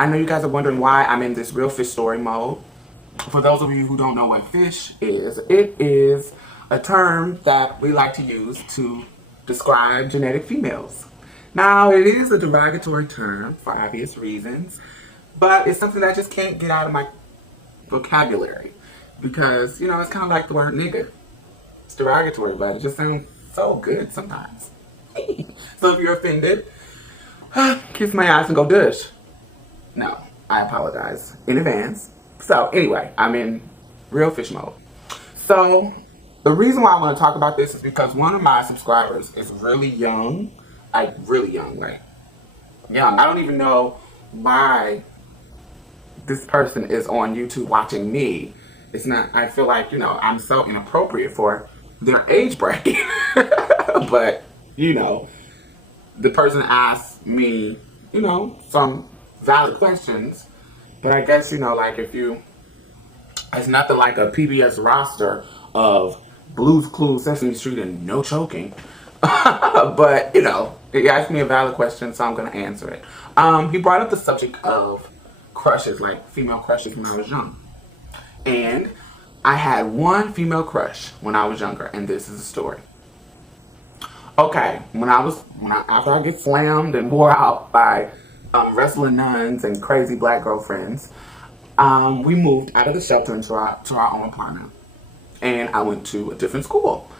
I know you guys are wondering why I'm in this real fish story mode. For those of you who don't know what fish is, it is a term that we like to use to describe genetic females. Now, it is a derogatory term for obvious reasons, but it's something that just can't get out of my vocabulary because, it's kind of like the word nigga. It's derogatory, but it just sounds so good sometimes. So if you're offended, kiss my ass and go dush. No, I apologize in advance. So anyway, I'm in real fish mode. So the reason why I want to talk about this is because one of my subscribers is really young. Like really young, like young. I don't even know why this person is on YouTube watching me. It's not, I feel like, I'm so inappropriate for their age bracket. But, the person asked me, some valid questions. But I guess, like it's nothing like a PBS roster of Blue's Clues, Sesame Street, and No Choking. But, he asked me a valid question, so I'm going to answer it. He brought up the subject of crushes, like female crushes when I was young. And I had one female crush when I was younger, and this is the story. Okay, after I get slammed and wore out by wrestling nuns and crazy black girlfriends, we moved out of the shelter into our own apartment, and I went to a different school.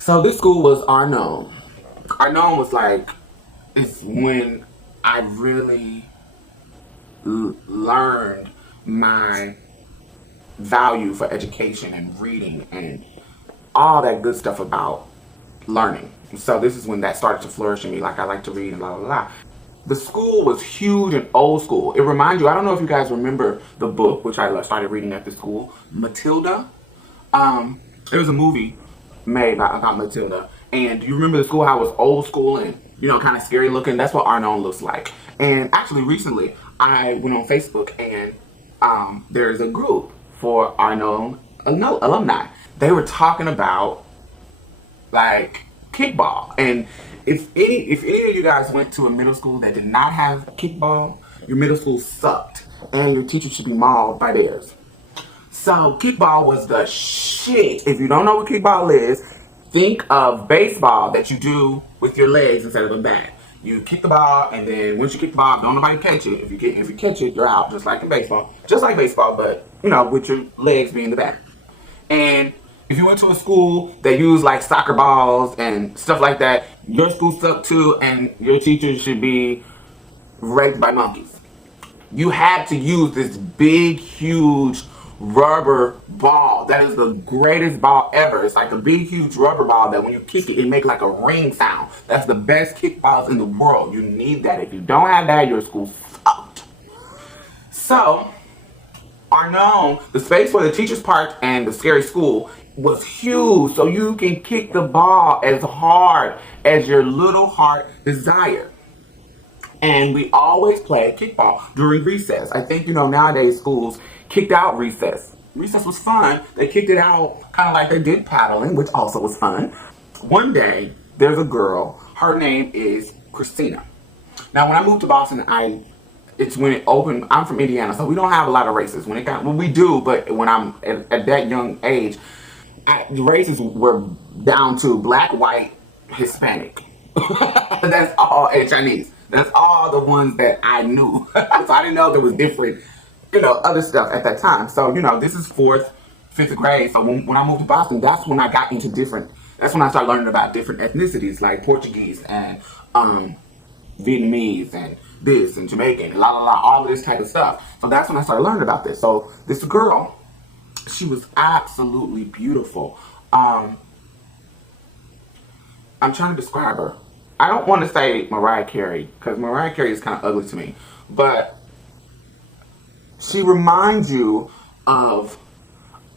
So this school was Arnone. Arnone was like, it's when I really learned my value for education and reading and all that good stuff about learning. So this is when that started to flourish in me, like I like to read and blah, blah, blah. The school was huge and old school. It reminds you, I don't know if you guys remember the book, which I started reading at the school, Matilda. There was a movie made about Matilda. And you remember the school, how it was old school and, kind of scary looking? That's what Arnone looks like. And actually recently, I went on Facebook and there's a group for Arnone alumni. They were talking about like kickball, and if any of you guys went to a middle school that did not have kickball, your middle school sucked, and your teacher should be mauled by theirs. So kickball was the shit. If you don't know what kickball is, think of baseball that you do with your legs instead of a bat. You kick the ball, and then once you kick the ball, don't nobody catch it. If you catch it, you're out, just like in baseball. Just like baseball, but with your legs being the bat. And if you went to a school that used like soccer balls and stuff like that, your school sucked too, and your teachers should be raped by monkeys. You had to use this big, huge rubber ball. That is the greatest ball ever. It's like a big, huge rubber ball that when you kick it, it makes like a ring sound. That's the best kickballs in the world. You need that. If you don't have that, your school sucked. So, Arnone, the space where the teachers parked and the scary school was huge, so you can kick the ball as hard as your little heart desired. And we always played kickball during recess. I think, nowadays schools kicked out recess. Recess was fun. They kicked it out kind of like they did paddling, which also was fun. One day, there's a girl. Her name is Christina. Now, when I moved to Boston, it's when it opened. I'm from Indiana, so we don't have a lot of races. We do, but when I'm at that young age, the races were down to black, white, Hispanic. That's all, and Chinese. That's all the ones that I knew. So I didn't know there was different, other stuff at that time. So, this is 4th, 5th grade. So when I moved to Boston, that's when I got into that's when I started learning about different ethnicities, like Portuguese and Vietnamese and this and Jamaican and all of this type of stuff. So that's when I started learning about this. So this girl, she was absolutely beautiful. I'm trying to describe her. I don't want to say Mariah Carey, because Mariah Carey is kind of ugly to me. But she reminds you of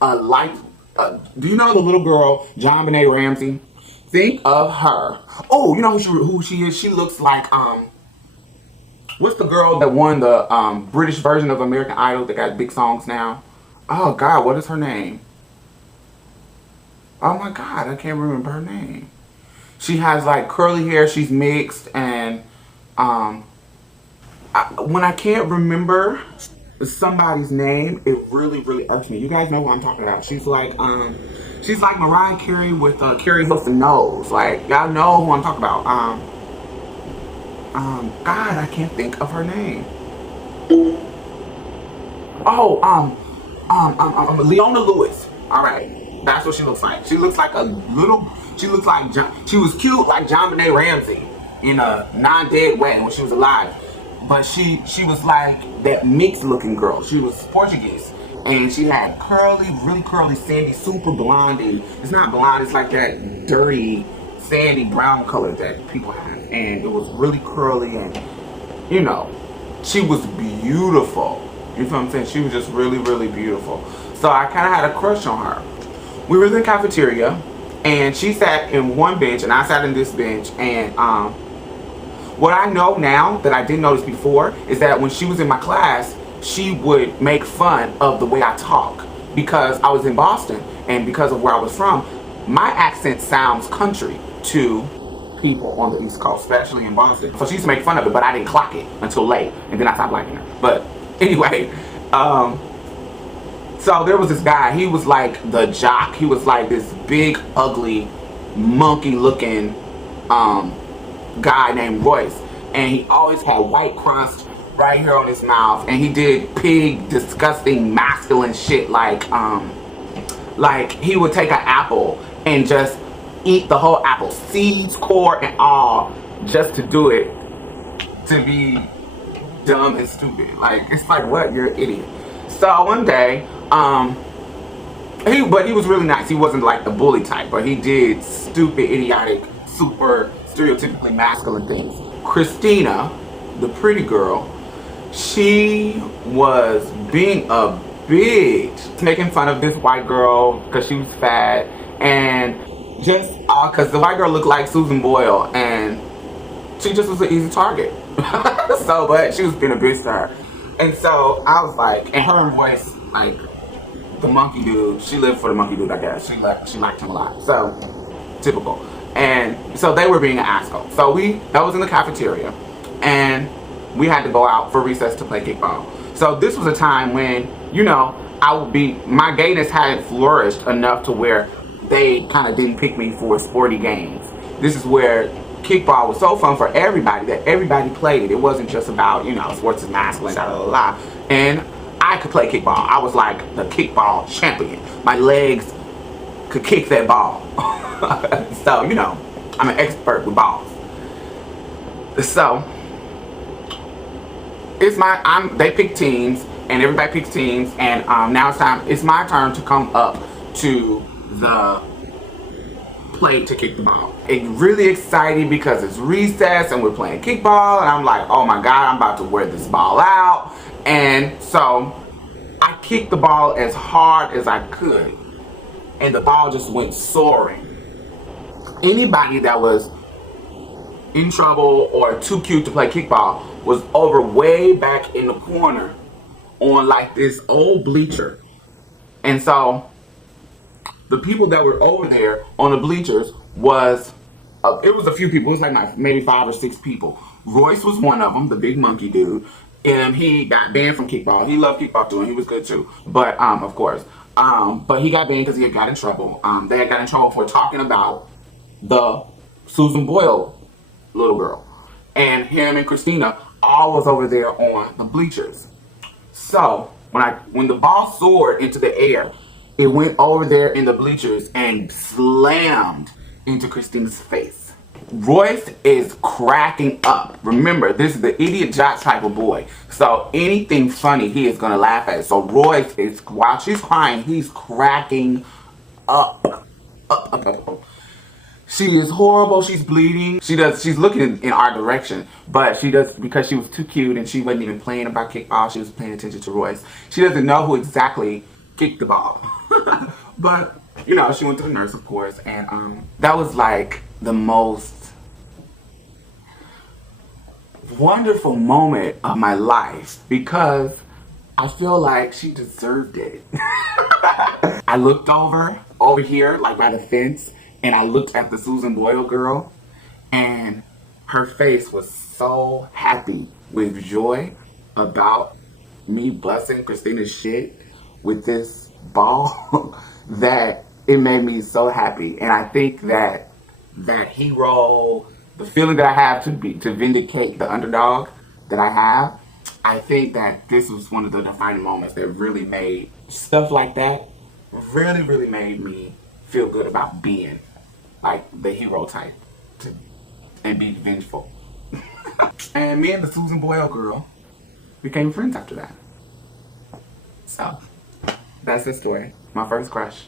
a light. Do you know the little girl, John Benet Ramsey? Think of her. Oh, you know who she is? She looks like, what's the girl that won the British version of American Idol that got big songs now? Oh, God, what is her name? Oh, my God, I can't remember her name. She has, like, curly hair. She's mixed, and when I can't remember somebody's name, it really, really irks me. You guys know who I'm talking about. She's like Mariah Carey with Carrie Hilson nose. Like, y'all know who I'm talking about. God, I can't think of her name. Oh, Leona Lewis. All right, that's what she looks like. She looks like a little. She looks like she was cute like John Benet Ramsey in a non-dead way when she was alive, but she was like that mixed looking girl. She was Portuguese, and she had curly, really curly, sandy, super blonde. And it's not blonde. It's like that dirty, sandy brown color that people have, and it was really curly and you know, she was beautiful. You know what I'm saying? She was just really, really beautiful. So I kind of had a crush on her. We were in the cafeteria, and she sat in one bench, and I sat in this bench. And what I know now that I didn't notice before is that when she was in my class, she would make fun of the way I talk because I was in Boston, and because of where I was from, my accent sounds country to people on the East Coast, especially in Boston. So she used to make fun of it, but I didn't clock it until late, and then I stopped liking her. But anyway, so there was this guy. He was like the jock. He was like this big, ugly, monkey-looking guy named Royce, and he always had white crust right here on his mouth, and he did pig, disgusting, masculine shit like he would take an apple and just eat the whole apple, seeds, core, and all, just to do it, to be dumb and stupid. Like, it's like, what? You're an idiot. So one day, but he was really nice. He wasn't like the bully type, but he did stupid, idiotic, super stereotypically masculine things. Christina, the pretty girl, she was being a bitch, making fun of this white girl because she was fat, and just because the white girl looked like Susan Boyle, and she just was an easy target. So, but she was being a bitch to her. And so I was like, and her voice, like the monkey dude, she lived for the monkey dude, I guess. She liked him a lot. So, typical. And so they were being an asshole. So that was in the cafeteria, and we had to go out for recess to play kickball. So this was a time when, my gayness hadn't flourished enough to where they kind of didn't pick me for sporty games. This is where kickball was so fun for everybody that everybody played it. It wasn't just about, sports is masculine, da da da. And I could play kickball. I was like the kickball champion. My legs could kick that ball. So, I'm an expert with balls. So, they pick teams, and everybody picks teams, and now it's my turn to come up to the plate to kick the ball. It's really exciting because it's recess and we're playing kickball, and I'm like, oh my God, I'm about to wear this ball out. And so I kicked the ball as hard as I could, and the ball just went soaring. Anybody that was in trouble or too cute to play kickball was over way back in the corner on like this old bleacher. And so the people that were over there on the bleachers it was a few people. It was like maybe 5 or 6 people. Royce was one of them, the big monkey dude, and he got banned from kickball. He loved kickball too, and he was good too. But of course, but he got banned because he had got in trouble. They had got in trouble for talking about the Susan Boyle little girl, and him and Christina all was over there on the bleachers. So when the ball soared into the air, it went over there in the bleachers and slammed into Christina's face. Royce is cracking up. Remember, this is the idiot jock type of boy. So anything funny, he is going to laugh at. So Royce while she's crying, he's cracking up. She is horrible. She's bleeding. She's looking in our direction, but because she was too cute and she wasn't even playing about kickball. She was paying attention to Royce. She doesn't know who exactly kicked the ball. But, she went to the nurse, of course, and that was like the most wonderful moment of my life because I feel like she deserved it. I looked over here, like by the fence, and I looked at the Susan Boyle girl, and her face was so happy with joy about me busting Christina's shit with this ball that it made me so happy. And I think that that hero, the feeling that I have to vindicate the underdog that I have, I think that this was one of the defining moments that really made stuff like that really, really made me feel good about being like the hero type to, and be vengeful. And me and the Susan Boyle girl became friends after that. So that's the story. My first crush.